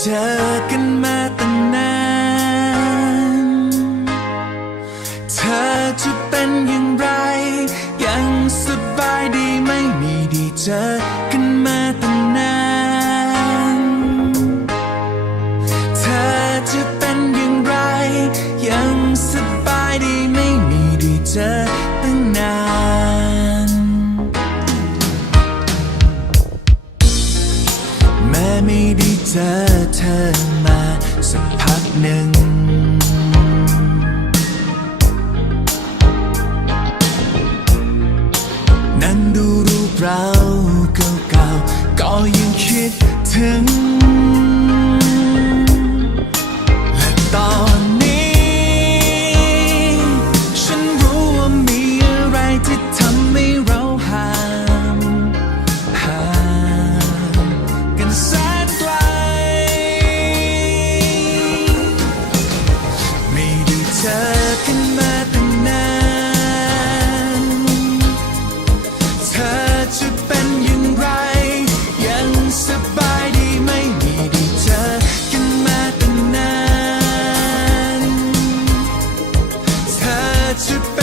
เจอกันมาตั้งนาน เธอจะเป็นอย่างไร ยังสบายดีไม่มีดีเจอ ไม่ได้เจอเธอมาสักพักหนึ่ง นั่นดูรูปเราเก่าๆก็ยังคิดถึง อขึ้นมาตั้งนานเธอจะเป็นย่งไร ยังสบายดีไหมมีด้เจอกันมาตั้งนานเธอจะ